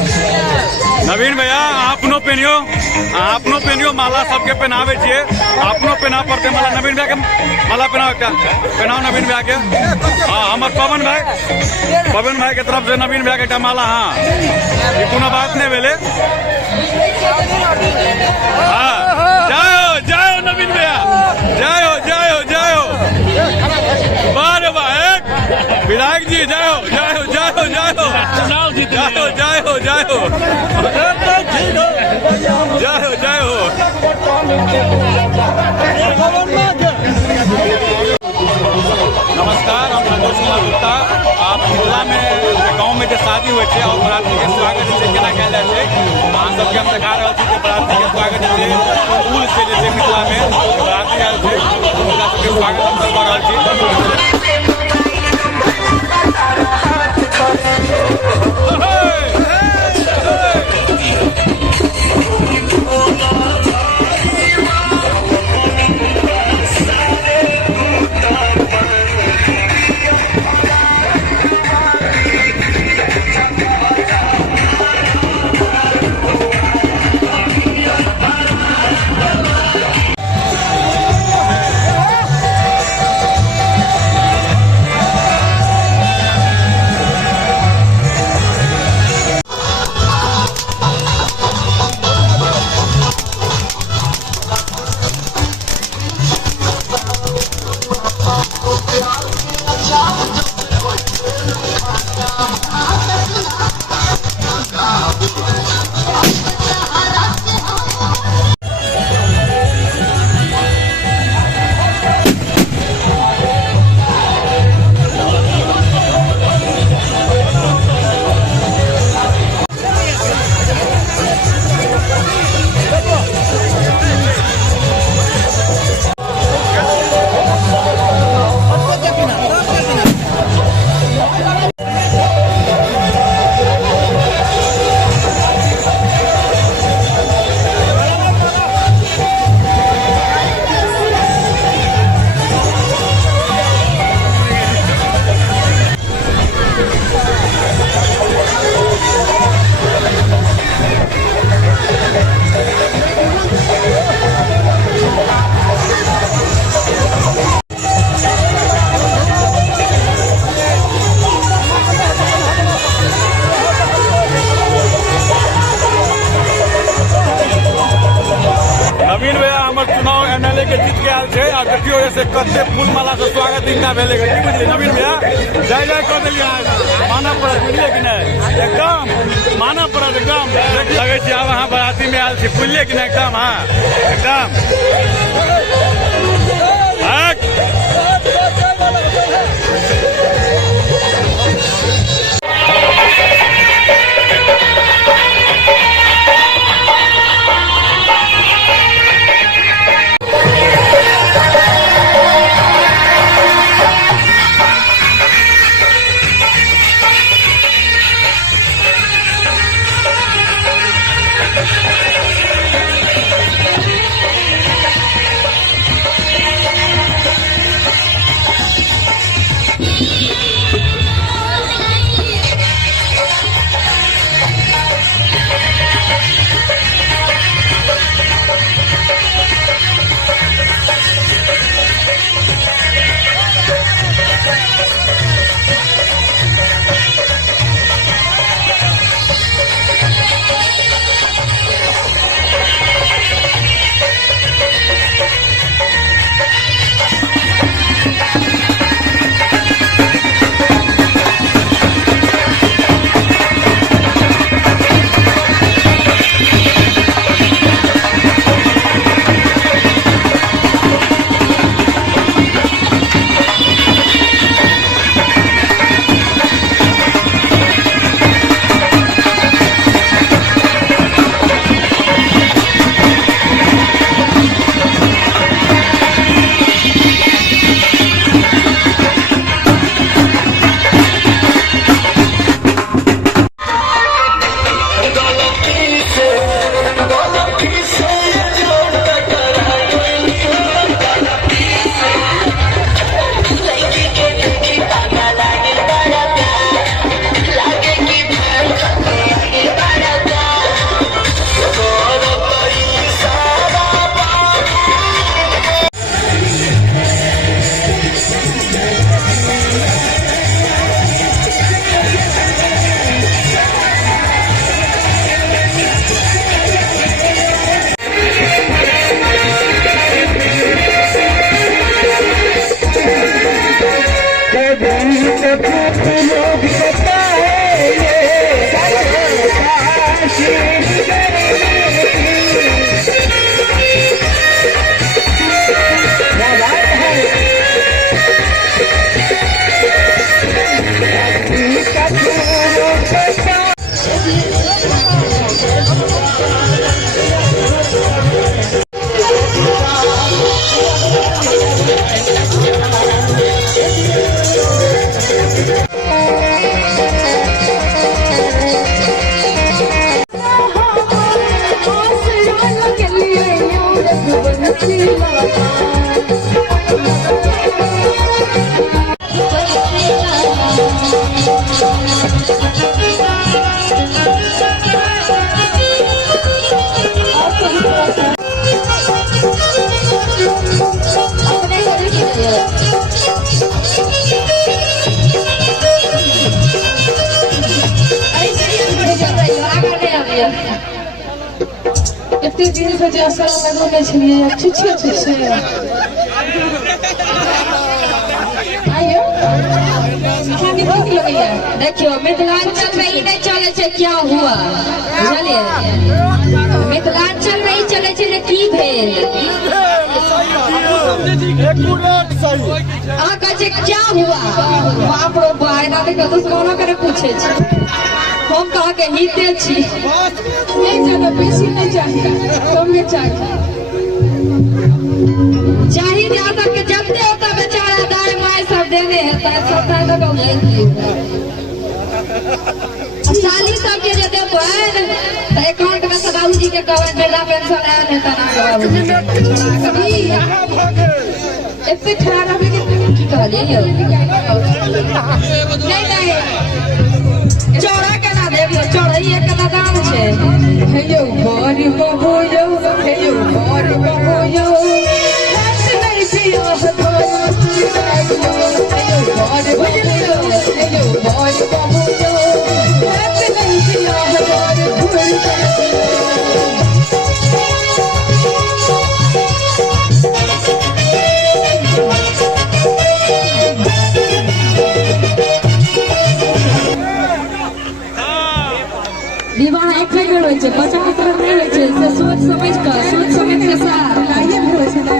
नवीन भैया आपनो पहनियो माला सबके पहनावे छे आपनो पहना पड़ते माला नवीन भैया के माला पहनाओ क्या पहनाओ नवीन भैया के हाँ हमारे पवन भाई के तरफ से नवीन भैया के माला हाँ ये कोनो बात नहीं भेले हाँ जय हो नवीन भैया जय हो बारे बार विधायक जी जय हो नमस्कार हम संतोष कुमार गुप्ता आप मिथिला में गाँव में जो शादी हुए थे और बराती के स्वागत जैसे केना कल जाए हम सबके हम देखा रहे थे बराती के स्वागत जैसे फूल से जैसे मिथिला में बराती आयल थे उनका सबके स्वागत हम सब कर रहे से कते फूल माला से स्वागत इनका भेले की बुझलिए नवीन भैया जय जय कर दिलिए मानव पड़त बुझलिए कि नहीं एकदम मानव पड़त एकदम लगे छी अब अहाँ बराती में आयल छी बुझलिए कि नहीं एकदम हाँ एकदम इतने दिन से जैसा लगने चाहिए अच्छे से आइयो देखियो मिथिलांचल में ही नहीं चले छे क्या हुआ बुझलिए मिथिलांचल में ही चले छे ने की भेल आ कहे क्या हुआ बाप रे बाप ना के दुश्मनों के पूछे छी हम कहा के हिते छी नहीं ज्यादा बेसी नहीं चाहिए कम में चाहिए ज्यादा के जलते होता बेचारा दाई माई सब देने है सब लगा साली सब के जब बहन तो अकाउंट में सदाऊ जी के कहन बेटा पेंशन आया है तना कभी इतने खराब है की कहलिए नहीं चौड़ा के ना देवियो चौड़ाई एक ना दाम छे हेयो बारी बाबू यो हेयो बारी बाबू यो नहीं पियो हतो हेयो बारी बाबू यो हेयो बारी बाबू यो नहीं पियो हतो भूल विवाह एक बेर होय छै बच्चा के तरह नहीं होय छै से सोच समझ के साथ लाइए भी होय छै ना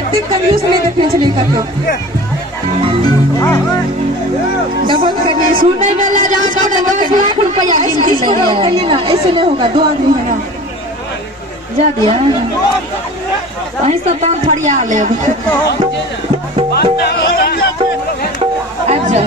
एते कंजूस नहीं देखने छले कतो डबल करने सुनने में ला जा 10 लाख रुपया गिनती नहीं ना ऐसे नहीं होगा दो आदमी है ना जा दिया वहीं सब काम फरिया ले अच्छा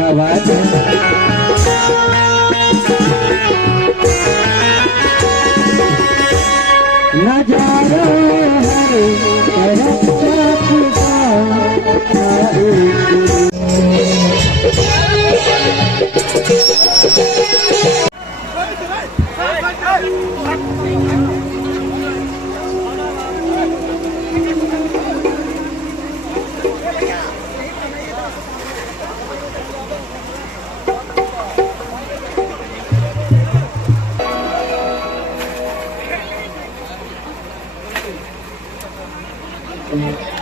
क्या बात है। नजारा है Thank you.